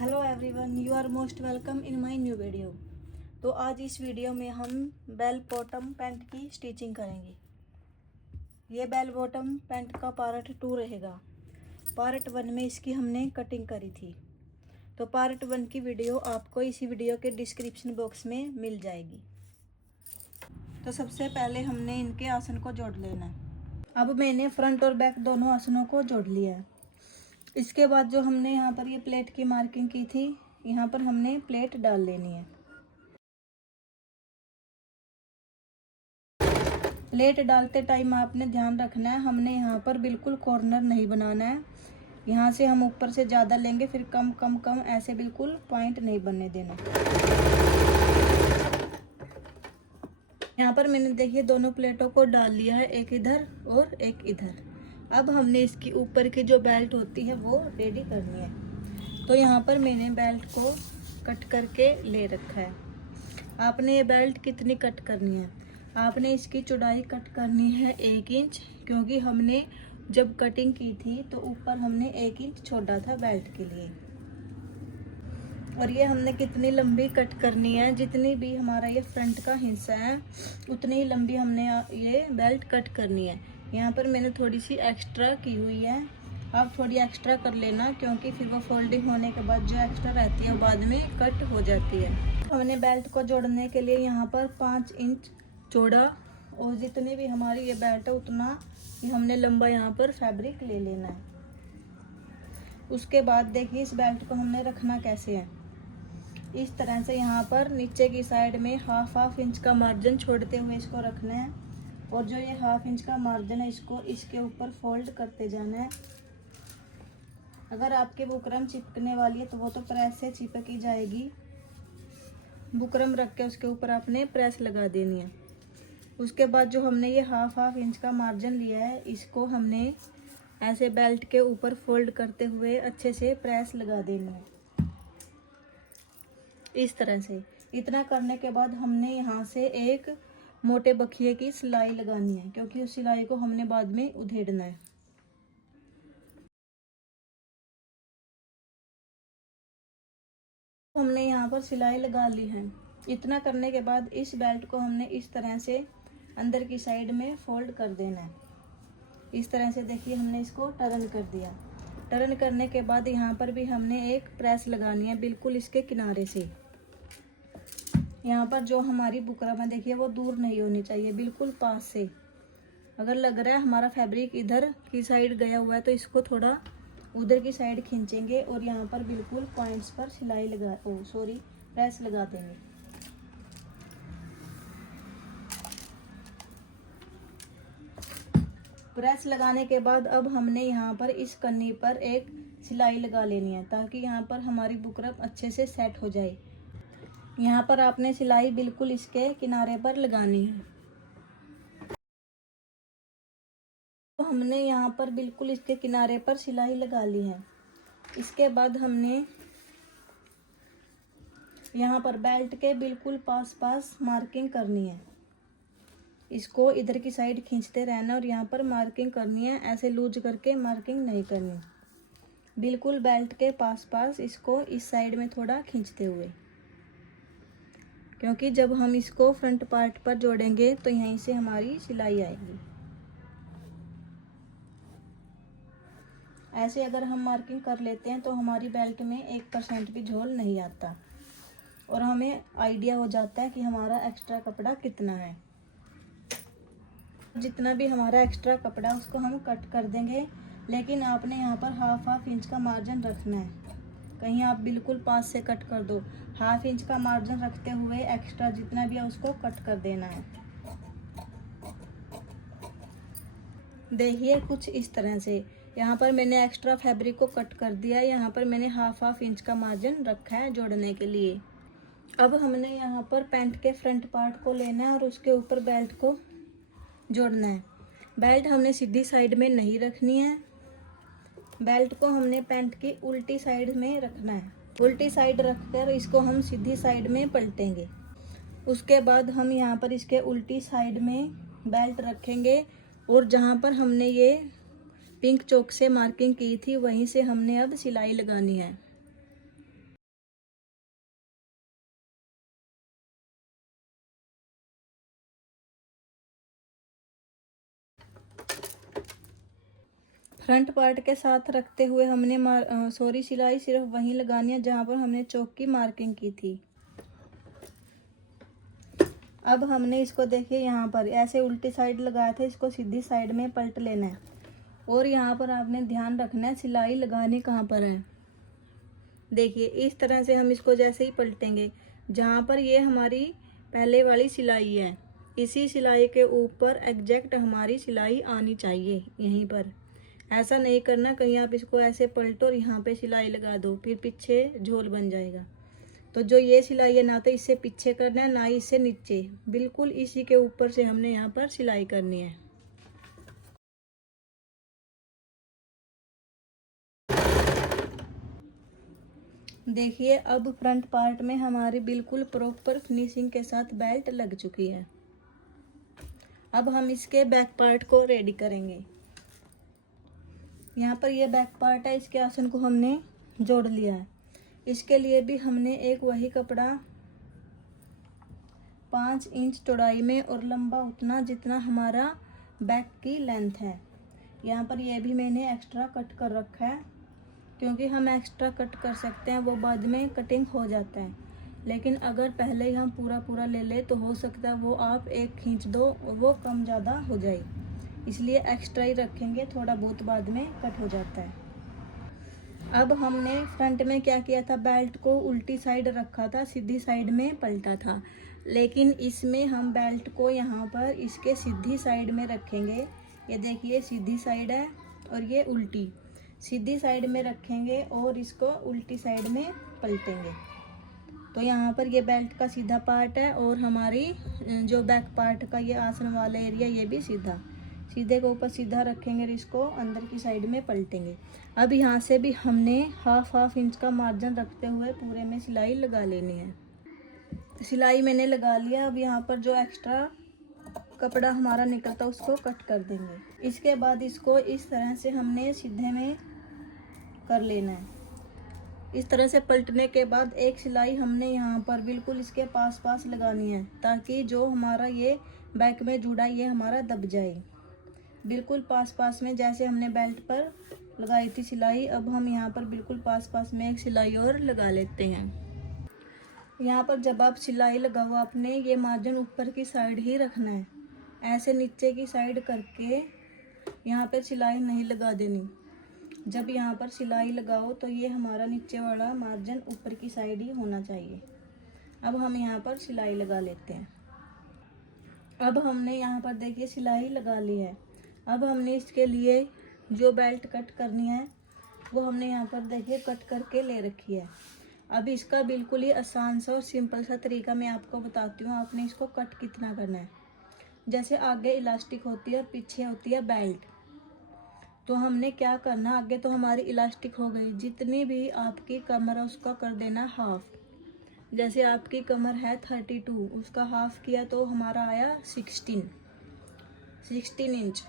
Hello everyone, you are most welcome in my new video. तो आज इस video में हम बेल बॉटम पैंट की स्टिचिंग करेंगे। ये बेल बॉटम पैंट का पार्ट 2 रहेगा। पार्ट 1 में इसकी हमने कटिंग करी थी, तो पार्ट 1 की वीडियो आपको इसी वीडियो के डिस्क्रिप्शन बॉक्स में मिल जाएगी। तो सबसे पहले हमने इनके आसन को जोड़ लेना है। अब मैंने फ्रंट और बैक दोनों आसनों को जोड़ लिया है। इसके बाद जो हमने यहाँ पर ये प्लेट की मार्किंग की थी, यहाँ पर हमने प्लेट डाल लेनी है। प्लेट डालते टाइम आपने ध्यान रखना है, हमने यहाँ पर बिल्कुल कॉर्नर नहीं बनाना है। यहाँ से हम ऊपर से ज़्यादा लेंगे, फिर कम कम कम ऐसे बिल्कुल पॉइंट नहीं बनने देना। यहाँ पर मैंने देखिए दोनों प्लेटों को डाल लिया है, एक इधर और एक इधर। अब हमने इसकी ऊपर की जो बेल्ट होती है वो रेडी करनी है। तो यहाँ पर मैंने बेल्ट को कट करके ले रखा है। आपने ये बेल्ट कितनी कट करनी है? आपने इसकी चौड़ाई कट करनी है 1 इंच, क्योंकि हमने जब कटिंग की थी तो ऊपर हमने 1 इंच छोड़ा था बेल्ट के लिए। और ये हमने कितनी लंबी कट करनी है, जितनी भी हमारा ये फ्रंट का हिस्सा है उतनी ही लंबी हमने ये बेल्ट कट करनी है। यहाँ पर मैंने थोड़ी सी एक्स्ट्रा की हुई है, आप थोड़ी एक्स्ट्रा कर लेना, क्योंकि फिर वो फोल्डिंग होने के बाद जो एक्स्ट्रा रहती है वो बाद में कट हो जाती है। हमने बेल्ट को जोड़ने के लिए यहाँ पर 5 इंच चौड़ा और जितनी भी हमारी ये बेल्ट है उतना ही हमने लंबा यहाँ पर फैब्रिक ले लेना है। उसके बाद देखिए इस बेल्ट को हमने रखना कैसे है। इस तरह से यहाँ पर नीचे की साइड में हाफ इंच का मार्जिन छोड़ते हुए इसको रखना है, और जो ये हाफ इंच का मार्जिन है इसको इसके ऊपर फोल्ड करते जाना है। अगर आपके बुकरम चिपकने वाली है तो वो तो प्रेस से चिपक ही जाएगी। बुकरम रख के उसके ऊपर आपने प्रेस लगा देनी है। उसके बाद जो हमने ये हाफ इंच का मार्जिन लिया है इसको हमने ऐसे बेल्ट के ऊपर फोल्ड करते हुए अच्छे से प्रेस लगा देनी है, इस तरह से। इतना करने के बाद हमने यहाँ से एक मोटे बखिए की सिलाई लगानी है, क्योंकि उस सिलाई को हमने बाद में उधेड़ना है। हमने यहाँ पर सिलाई लगा ली है। इतना करने के बाद इस बेल्ट को हमने इस तरह से अंदर की साइड में फोल्ड कर देना है। इस तरह से देखिए हमने इसको टर्न कर दिया। टर्न करने के बाद यहाँ पर भी हमने एक प्रेस लगानी है, बिल्कुल इसके किनारे से। यहाँ पर जो हमारी बुकरम है देखिए वो दूर नहीं होनी चाहिए, बिल्कुल पास से। अगर लग रहा है हमारा फैब्रिक इधर की साइड गया हुआ है तो इसको थोड़ा उधर की साइड खींचेंगे और यहाँ पर बिल्कुल पॉइंट्स पर सिलाई प्रेस लगा देंगे। प्रेस लगाने के बाद अब हमने यहाँ पर इस कन्नी पर एक सिलाई लगा लेनी है, ताकि यहाँ पर हमारी बुकरम अच्छे से सेट हो जाए। यहाँ पर आपने सिलाई बिल्कुल इसके किनारे पर लगानी है। तो हमने यहाँ पर बिल्कुल इसके किनारे पर सिलाई लगा ली है। इसके बाद हमने यहाँ पर बेल्ट के बिल्कुल पास मार्किंग करनी है। इसको इधर की साइड खींचते रहना और यहाँ पर मार्किंग करनी है, ऐसे लूज करके मार्किंग नहीं करनी। बिल्कुल बेल्ट के पास इसको इस साइड में थोड़ा खींचते हुए, क्योंकि जब हम इसको फ्रंट पार्ट पर जोड़ेंगे तो यहीं से हमारी सिलाई आएगी। ऐसे अगर हम मार्किंग कर लेते हैं तो हमारी बेल्ट में 1% भी झोल नहीं आता और हमें आइडिया हो जाता है कि हमारा एक्स्ट्रा कपड़ा कितना है। जितना भी हमारा एक्स्ट्रा कपड़ा उसको हम कट कर देंगे, लेकिन आपने यहाँ पर हाफ इंच का मार्जिन रखना है। कहीं आप बिल्कुल पास से कट कर दो, हाफ इंच का मार्जिन रखते हुए एक्स्ट्रा जितना भी है उसको कट कर देना है। देखिए कुछ इस तरह से। यहाँ पर मैंने एक्स्ट्रा फैब्रिक को कट कर दिया है। यहाँ पर मैंने हाफ इंच का मार्जिन रखा है जोड़ने के लिए। अब हमने यहाँ पर पैंट के फ्रंट पार्ट को लेना है और उसके ऊपर बेल्ट को जोड़ना है। बेल्ट हमने सीधी साइड में नहीं रखनी है, बेल्ट को हमने पैंट की उल्टी साइड में रखना है। उल्टी साइड रखकर इसको हम सीधी साइड में पलटेंगे। उसके बाद हम यहाँ पर इसके उल्टी साइड में बेल्ट रखेंगे और जहाँ पर हमने ये पिंक चौक से मार्किंग की थी वहीं से हमने अब सिलाई लगानी है। फ्रंट पार्ट के साथ रखते हुए हमने सिलाई सिर्फ वहीं लगानी है जहाँ पर हमने चौक की मार्किंग की थी। अब हमने इसको देखिए यहाँ पर ऐसे उल्टी साइड लगाया था, इसको सीधी साइड में पलट लेना है। और यहाँ पर आपने ध्यान रखना है सिलाई लगानी कहाँ पर है। देखिए इस तरह से हम इसको जैसे ही पलटेंगे, जहाँ पर ये हमारी पहले वाली सिलाई है, इसी सिलाई के ऊपर एग्जैक्ट हमारी सिलाई आनी चाहिए यहीं पर। ऐसा नहीं करना कहीं आप इसको ऐसे पलटो और यहाँ पे सिलाई लगा दो, फिर पीछे झोल बन जाएगा। तो जो ये सिलाई है ना तो इससे पीछे करना है ना ही इससे नीचे, बिल्कुल इसी के ऊपर से हमने यहाँ पर सिलाई करनी है। देखिए अब फ्रंट पार्ट में हमारी बिल्कुल प्रॉपर फिनिशिंग के साथ बेल्ट लग चुकी है। अब हम इसके बैक पार्ट को रेडी करेंगे। यहाँ पर ये बैक पार्ट है, इसके आसन को हमने जोड़ लिया है। इसके लिए भी हमने एक वही कपड़ा 5 इंच चौड़ाई में और लंबा उतना जितना हमारा बैक की लेंथ है। यहाँ पर ये भी मैंने एक्स्ट्रा कट कर रखा है, क्योंकि हम एक्स्ट्रा कट कर सकते हैं, वो बाद में कटिंग हो जाता है। लेकिन अगर पहले ही हम पूरा ले ले तो हो सकता है वो आप एक खींच दो और वो कम ज़्यादा हो जाए, इसलिए एक्स्ट्रा ही रखेंगे, थोड़ा बहुत बाद में कट हो जाता है। अब हमने फ्रंट में क्या किया था, बेल्ट को उल्टी साइड रखा था, सीधी साइड में पलटा था। लेकिन इसमें हम बेल्ट को यहाँ पर इसके सीधी साइड में रखेंगे। ये देखिए सीधी साइड है और ये उल्टी, सीधी साइड में रखेंगे और इसको उल्टी साइड में पलटेंगे। तो यहाँ पर ये बेल्ट का सीधा पार्ट है और हमारी जो बैक पार्ट का ये आसन वाला एरिया ये भी सीधे के ऊपर सीधा रखेंगे और इसको अंदर की साइड में पलटेंगे। अब यहाँ से भी हमने हाफ इंच का मार्जिन रखते हुए पूरे में सिलाई लगा लेनी है। सिलाई मैंने लगा लिया। अब यहाँ पर जो एक्स्ट्रा कपड़ा हमारा निकलता है उसको कट कर देंगे। इसके बाद इसको इस तरह से हमने सीधे में कर लेना है। इस तरह से पलटने के बाद एक सिलाई हमने यहाँ पर बिल्कुल इसके पास लगानी है, ताकि जो हमारा ये बैक में जुड़ा ये हमारा दब जाए। बिल्कुल पास में जैसे हमने बेल्ट पर लगाई थी सिलाई, अब हम यहाँ पर बिल्कुल पास में एक सिलाई और लगा लेते हैं। यहाँ पर जब आप सिलाई लगाओ आपने ये मार्जिन ऊपर की साइड ही रखना है, ऐसे नीचे की साइड करके यहाँ पर सिलाई नहीं लगा देनी। जब यहाँ पर सिलाई लगाओ तो ये हमारा नीचे वाला मार्जिन ऊपर की साइड ही होना चाहिए। अब हम यहाँ पर सिलाई लगा लेते हैं। अब हमने यहाँ पर देखिए सिलाई लगा ली है। अब हमने इसके लिए जो बेल्ट कट करनी है वो हमने यहाँ पर देखिए कट करके ले रखी है। अब इसका बिल्कुल ही आसान सा और सिंपल सा तरीका मैं आपको बताती हूँ, आपने इसको कट कितना करना है। जैसे आगे इलास्टिक होती है और पीछे होती है बेल्ट, तो हमने क्या करना, आगे तो हमारी इलास्टिक हो गई, जितनी भी आपकी कमर है उसका कर देना हाफ। जैसे आपकी कमर है 32, उसका हाफ किया तो हमारा आया 16 इंच,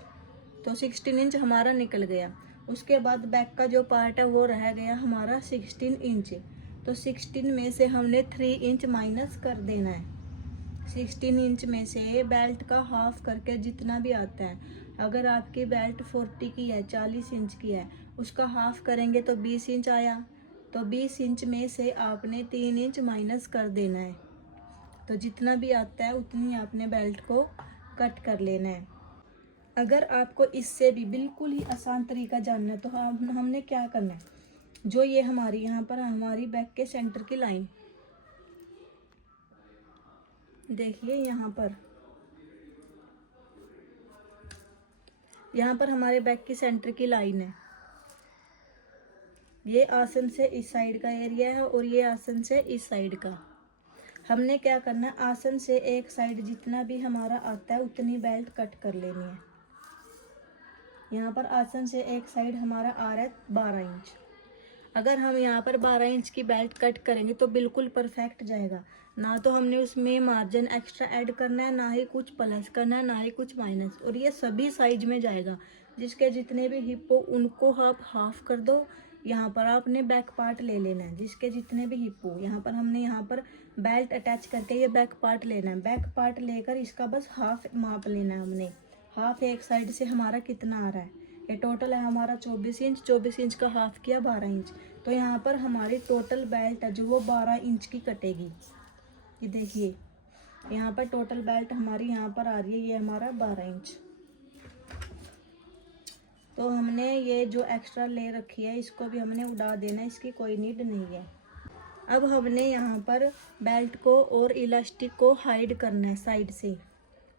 तो 16 इंच हमारा निकल गया। उसके बाद बैक का जो पार्ट है वो रह गया हमारा 16 इंच, तो 16 में से हमने 3 इंच माइनस कर देना है। 16 इंच में से बेल्ट का हाफ करके जितना भी आता है, अगर आपकी बेल्ट 40 की है, 40 इंच की है, उसका हाफ करेंगे तो 20 इंच आया, तो 20 इंच में से आपने 3 इंच माइनस कर देना है। तो जितना भी आता है उतनी आपने बेल्ट को कट कर लेना है। अगर आपको इससे भी बिल्कुल ही आसान तरीका जानना है तो हमने क्या करना है, जो ये हमारी यहाँ पर हमारी बैक के सेंटर की लाइन देखिए, यहाँ पर हमारे बैक की सेंटर की लाइन है। ये आसन से इस साइड का एरिया है और ये आसन से इस साइड का। हमने क्या करना है, आसन से एक साइड जितना भी हमारा आता है उतनी बेल्ट कट कर लेनी है। यहाँ पर आसन से एक साइड हमारा आ रहा है 12 इंच। अगर हम यहाँ पर 12 इंच की बेल्ट कट करेंगे तो बिल्कुल परफेक्ट जाएगा। ना तो हमने उसमें मार्जिन एक्स्ट्रा ऐड करना है, ना ही कुछ प्लस करना है, ना ही कुछ माइनस, और ये सभी साइज में जाएगा। जिसके जितने भी हिप हो उनको आप हाफ कर दो। यहाँ पर आपने बैक पार्ट ले लेना है, जिसके जितने भी हिप हो यहाँ पर हमने यहाँ पर बेल्ट अटैच करके ये बैक पार्ट लेना है। बैक पार्ट लेकर इसका बस हाफ माप लेना है हमने। हाफ एक साइड से हमारा कितना आ रहा है, ये टोटल है हमारा 24 इंच, 24 इंच का हाफ किया 12 इंच। तो यहाँ पर हमारी टोटल बेल्ट है जो वो 12 इंच की कटेगी। ये देखिए यहाँ पर टोटल बेल्ट हमारी यहाँ पर आ रही है, ये हमारा 12 इंच। तो हमने ये जो एक्स्ट्रा ले रखी है इसको भी हमने उड़ा देना है, इसकी कोई नीड नहीं है। अब हमने यहाँ पर बेल्ट को और इलास्टिक को हाइड करना है साइड से।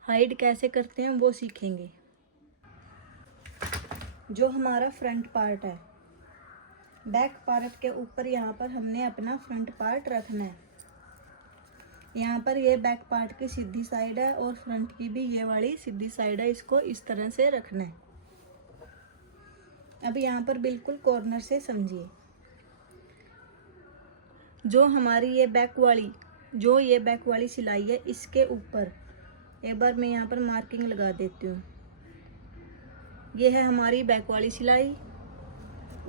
हाइड कैसे करते हैं वो सीखेंगे। जो हमारा फ्रंट पार्ट है, बैक पार्ट के ऊपर यहाँ पर हमने अपना फ्रंट पार्ट रखना है। यहाँ पर ये बैक पार्ट की सीधी साइड है और फ्रंट की भी ये वाली सीधी साइड है, इसको इस तरह से रखना है। अब यहाँ पर बिल्कुल कॉर्नर से समझिए। जो हमारी ये बैक वाली सिलाई है इसके ऊपर एक बार मैं यहाँ पर मार्किंग लगा देती हूँ। ये है हमारी बैक वाली सिलाई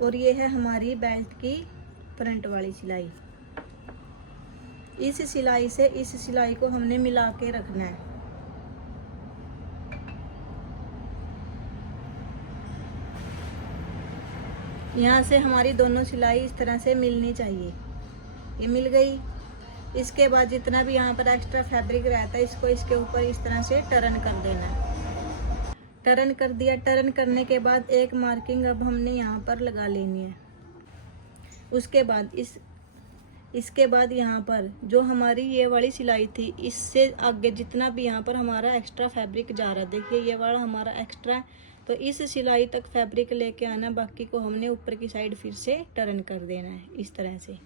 और ये है हमारी बेल्ट की फ्रंट वाली सिलाई। इस सिलाई से इस सिलाई को हमने मिला के रखना है। यहाँ से हमारी दोनों सिलाई इस तरह से मिलनी चाहिए। ये मिल गई। इसके बाद जितना भी यहाँ पर एक्स्ट्रा फैब्रिक रहता है इसको इसके ऊपर इस तरह से टर्न कर देना है। टर्न कर दिया। टर्न करने के बाद एक मार्किंग अब हमने यहाँ पर लगा लेनी है। उसके बाद इसके बाद यहाँ पर जो हमारी ये वाली सिलाई थी इससे आगे जितना भी यहाँ पर हमारा एक्स्ट्रा फैब्रिक जा रहा है, देखिए ये वाला हमारा एक्स्ट्रा, तो इस सिलाई तक फैब्रिक लेके आना, बाकी को हमने ऊपर की साइड फिर से टर्न कर देना है इस तरह से।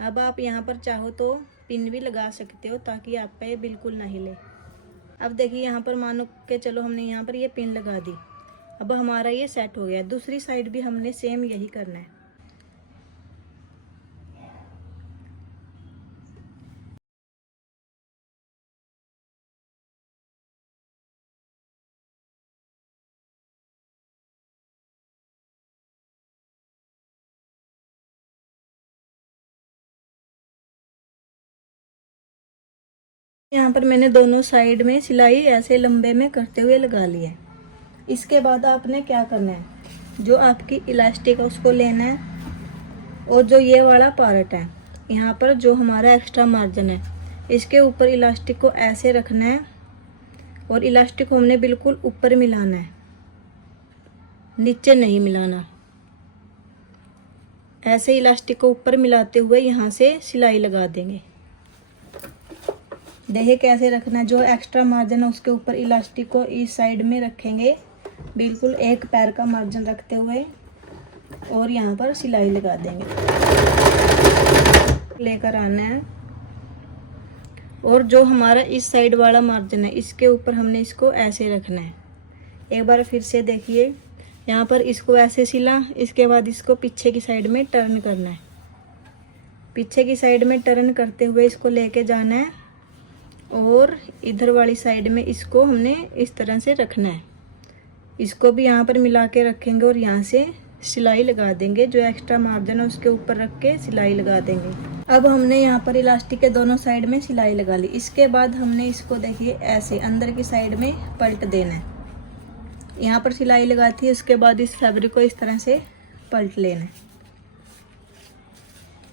अब आप यहाँ पर चाहो तो पिन भी लगा सकते हो ताकि आपका ये बिल्कुल ना हिले। अब देखिए यहाँ पर मानो के चलो हमने यहाँ पर ये पिन लगा दी। अब हमारा ये सेट हो गया। दूसरी साइड भी हमने सेम यही करना है। यहाँ पर मैंने दोनों साइड में सिलाई ऐसे लंबे में करते हुए लगा ली है। इसके बाद आपने क्या करना है, जो आपकी इलास्टिक है उसको लेना है और जो ये वाला पार्ट है यहाँ पर जो हमारा एक्स्ट्रा मार्जिन है इसके ऊपर इलास्टिक को ऐसे रखना है और इलास्टिक को हमने बिल्कुल ऊपर मिलाना है, नीचे नहीं मिलाना। ऐसे इलास्टिक को ऊपर मिलाते हुए यहाँ से सिलाई लगा देंगे। देखिए कैसे रखना है। जो एक्स्ट्रा मार्जिन है उसके ऊपर इलास्टिक को इस साइड में रखेंगे, बिल्कुल एक पैर का मार्जिन रखते हुए, और यहाँ पर सिलाई लगा देंगे। लेकर आना है और जो हमारा इस साइड वाला मार्जिन है इसके ऊपर हमने इसको ऐसे रखना है। एक बार फिर से देखिए, यहाँ पर इसको ऐसे सिला, इसके बाद इसको पीछे की साइड में टर्न करना है। पीछे की साइड में टर्न करते हुए इसको लेके जाना है और इधर वाली साइड में इसको हमने इस तरह से रखना है। इसको भी यहाँ पर मिला के रखेंगे और यहाँ से सिलाई लगा देंगे। जो एक्स्ट्रा मार्जिन है उसके ऊपर रख के सिलाई लगा देंगे। अब हमने यहाँ पर इलास्टिक के दोनों साइड में सिलाई लगा ली। इसके बाद हमने इसको देखिए ऐसे अंदर की साइड में पलट देना है। यहाँ पर सिलाई लगा थी, उसके बाद इस फैब्रिक को इस तरह से पलट लेना है।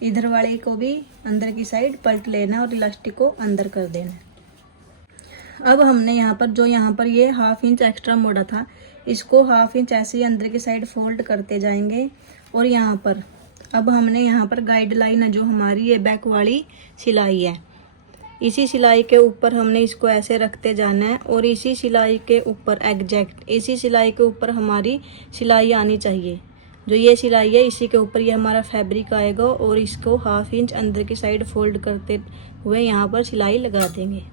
इधर वाले को भी अंदर की साइड पलट लेना और इलास्टिक को अंदर कर देना। अब हमने यहाँ पर ये 1/2 इंच एक्स्ट्रा मोड़ा था, इसको 1/2 इंच ऐसे ही अंदर की साइड फोल्ड करते जाएंगे। और यहाँ पर अब हमने यहाँ पर गाइडलाइन है जो हमारी ये बैक वाली सिलाई है, इसी सिलाई के ऊपर हमने इसको ऐसे रखते जाना है और इसी सिलाई के ऊपर एग्जैक्ट इसी सिलाई के ऊपर हमारी सिलाई आनी चाहिए। जो ये सिलाई है इसी के ऊपर ये हमारा फैब्रिक आएगा और इसको 1/2 इंच अंदर की साइड फोल्ड करते हुए यहाँ पर सिलाई लगा देंगे।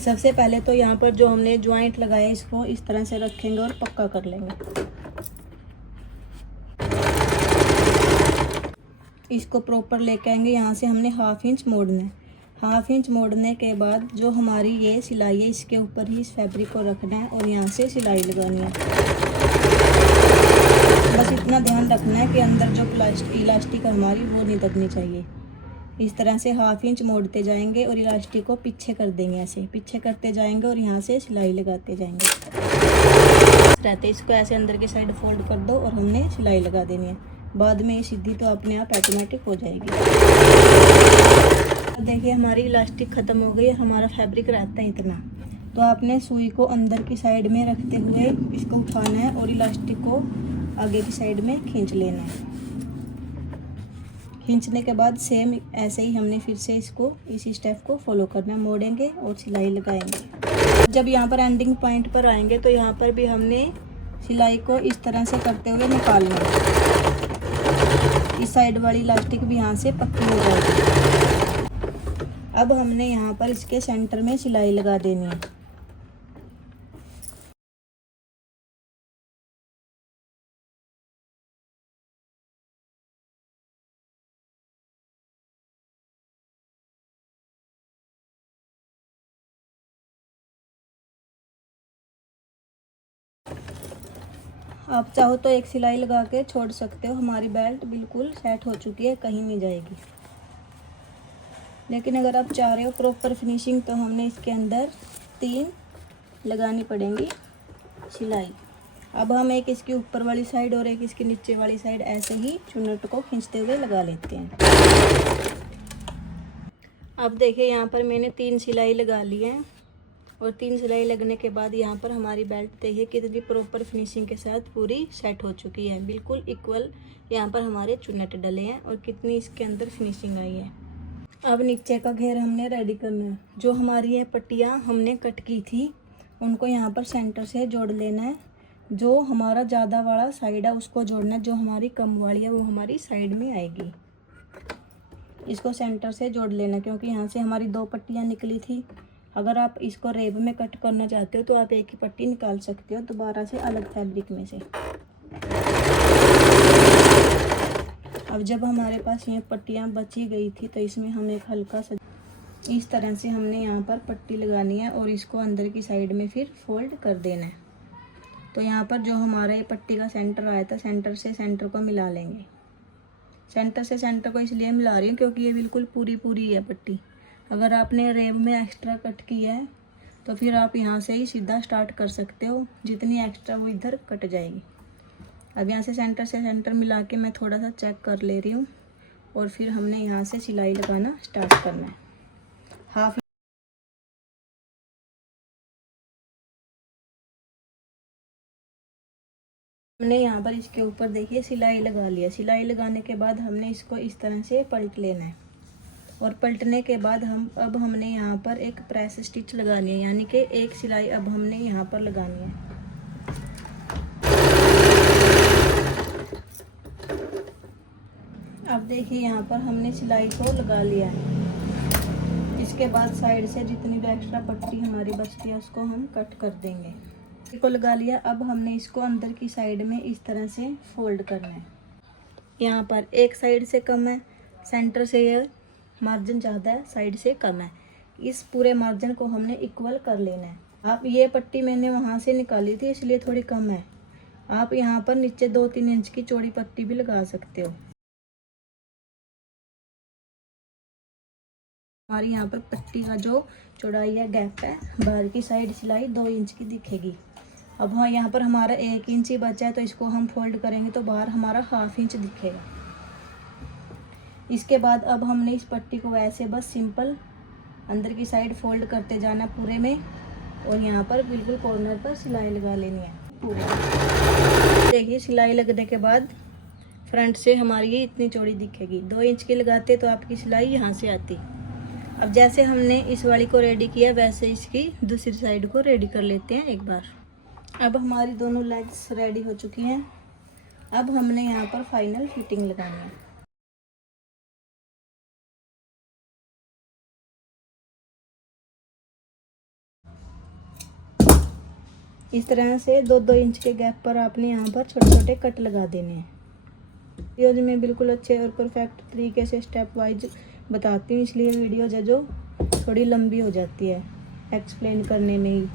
सबसे पहले तो यहाँ पर जो हमने ज्वाइंट लगाया इसको इस तरह से रखेंगे और पक्का कर लेंगे। इसको प्रॉपर लेके आएंगे। यहाँ से हमने 1/2 इंच मोड़ना है। 1/2 इंच मोड़ने के बाद जो हमारी ये सिलाई है इसके ऊपर ही इस फैब्रिक को रखना है और यहाँ से सिलाई लगानी है। बस इतना ध्यान रखना है कि अंदर जो इलास्टिक हमारी वो नहीं दबनी चाहिए। इस तरह से 1/2 इंच मोड़ते जाएंगे और इलास्टिक को पीछे कर देंगे, ऐसे पीछे करते जाएंगे और यहाँ से सिलाई लगाते जाएंगे। रहते हैं। इसको ऐसे अंदर की साइड फोल्ड कर दो और हमने सिलाई लगा देनी है। बाद में ये सीधी तो अपने आप ऑटोमेटिक हो जाएगी। देखिए हमारी इलास्टिक ख़त्म हो गई और हमारा फैब्रिक रहता है इतना। तो आपने सुई को अंदर की साइड में रखते हुए इसको उठाना है और इलास्टिक को आगे की साइड में खींच लेना है। खींचने के बाद सेम ऐसे ही हमने फिर से इसको इसी स्टेप को फॉलो करना है। मोड़ेंगे और सिलाई लगाएंगे। जब यहाँ पर एंडिंग पॉइंट पर आएंगे तो यहाँ पर भी हमने सिलाई को इस तरह से करते हुए निकालना है। इस साइड वाली इलास्टिक भी यहाँ से पक्की हो जाएगी। अब हमने यहाँ पर इसके सेंटर में सिलाई लगा देनी है। आप चाहो तो एक सिलाई लगा के छोड़ सकते हो। हमारी बेल्ट बिल्कुल सेट हो चुकी है, कहीं नहीं जाएगी। लेकिन अगर आप चाह रहे हो प्रॉपर फिनिशिंग तो हमने इसके अंदर 3 लगानी पड़ेंगी सिलाई। अब हम एक इसकी ऊपर वाली साइड और एक इसकी नीचे वाली साइड ऐसे ही चुन्नट को खींचते हुए लगा लेते हैं। अब देखिए यहाँ पर मैंने 3 सिलाई लगा ली है और 3 सिलाई लगने के बाद यहाँ पर हमारी बेल्ट देखिए कितनी प्रॉपर फिनिशिंग के साथ पूरी सेट हो चुकी है। बिल्कुल इक्वल यहाँ पर हमारे चुन्नट डले हैं और कितनी इसके अंदर फिनिशिंग आई है। अब नीचे का घेर हमने रेडी करना है। जो हमारी ये पट्टियाँ हमने कट की थी उनको यहाँ पर सेंटर से जोड़ लेना है। जो हमारा ज़्यादा वाला साइड है उसको जोड़ना है, जो हमारी कम वाली है वो हमारी साइड में आएगी। इसको सेंटर से जोड़ लेना क्योंकि यहाँ से हमारी 2 पट्टियाँ निकली थी। अगर आप इसको रेब में कट करना चाहते हो तो आप एक ही पट्टी निकाल सकते हो दोबारा से अलग फैब्रिक में से। अब जब हमारे पास ये पट्टियाँ बची गई थी तो इसमें हम एक हल्का सा इस तरह से हमने यहाँ पर पट्टी लगानी है और इसको अंदर की साइड में फिर फोल्ड कर देना है। तो यहाँ पर जो हमारा ये पट्टी का सेंटर आया था, सेंटर से सेंटर को मिला लेंगे। सेंटर से सेंटर को इसलिए मिला रही हूँ क्योंकि ये बिल्कुल पूरी है पट्टी। अगर आपने रेब में एक्स्ट्रा कट किया है तो फिर आप यहाँ से ही सीधा स्टार्ट कर सकते हो। जितनी एक्स्ट्रा वो इधर कट जाएगी। अब यहाँ से सेंटर मिला के मैं थोड़ा सा चेक कर ले रही हूँ और फिर हमने यहाँ से सिलाई लगाना स्टार्ट करना है। हाफ हमने यहाँ पर इसके ऊपर देखिए सिलाई लगा लिया। सिलाई लगाने के बाद हमने इसको इस तरह से पलट लेना है और पलटने के बाद अब हमने यहाँ पर एक प्रेस स्टिच लगानी है, यानी कि एक सिलाई अब हमने यहाँ पर लगानी है। अब देखिए यहाँ पर हमने सिलाई को लगा लिया है। इसके बाद साइड से जितनी भी एक्स्ट्रा पट्टी हमारी बचती है उसको हम कट कर देंगे। इसको लगा लिया। अब हमने इसको अंदर की साइड में इस तरह से फोल्ड करना है। यहाँ पर एक साइड से कम है, सेंटर से ये मार्जिन ज़्यादा है, साइड से कम है। इस पूरे मार्जिन को हमने इक्वल कर लेना है। आप ये पट्टी मैंने वहाँ से निकाली थी इसलिए थोड़ी कम है। आप यहाँ पर नीचे 2-3 इंच की चौड़ी पट्टी भी लगा सकते हो। हमारी यहाँ पर पट्टी का जो चौड़ाई है गैप है, बाहर की साइड सिलाई 2 इंच की दिखेगी। अब हाँ यहाँ पर हमारा 1 इंच ही बचा है तो इसको हम फोल्ड करेंगे तो बाहर हमारा 1/2 इंच दिखेगा। इसके बाद अब हमने इस पट्टी को वैसे बस सिंपल अंदर की साइड फोल्ड करते जाना पूरे में और यहाँ पर बिल्कुल कॉर्नर पर सिलाई लगा लेनी है पूरे। देखिए सिलाई लगने के बाद फ्रंट से हमारी ये इतनी चौड़ी दिखेगी। 2 इंच की लगाते तो आपकी सिलाई यहाँ से आती। अब जैसे हमने इस वाली को रेडी किया वैसे इसकी दूसरी साइड को रेडी कर लेते हैं एक बार। अब हमारी दोनों लेग्स रेडी हो चुकी हैं। अब हमने यहाँ पर फाइनल फिटिंग लगानी है। इस तरह से 2-2 इंच के गैप पर आपने यहाँ पर छोटे छोटे कट लगा देने हैं। वीडियोज में बिल्कुल अच्छे और परफेक्ट तरीके से स्टेप वाइज बताती हूँ, इसलिए वीडियो जो थोड़ी लंबी हो जाती है एक्सप्लेन करने में ही।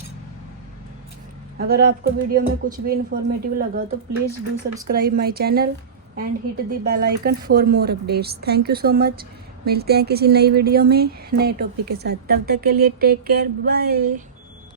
अगर आपको वीडियो में कुछ भी इंफॉर्मेटिव लगा तो please do subscribe my channel and hit the bell icon for more updates. Thank you so much. मिलते हैं किसी नई वीडियो में नए टॉपिक के साथ। तब तक के लिए टेक केयर, बाय।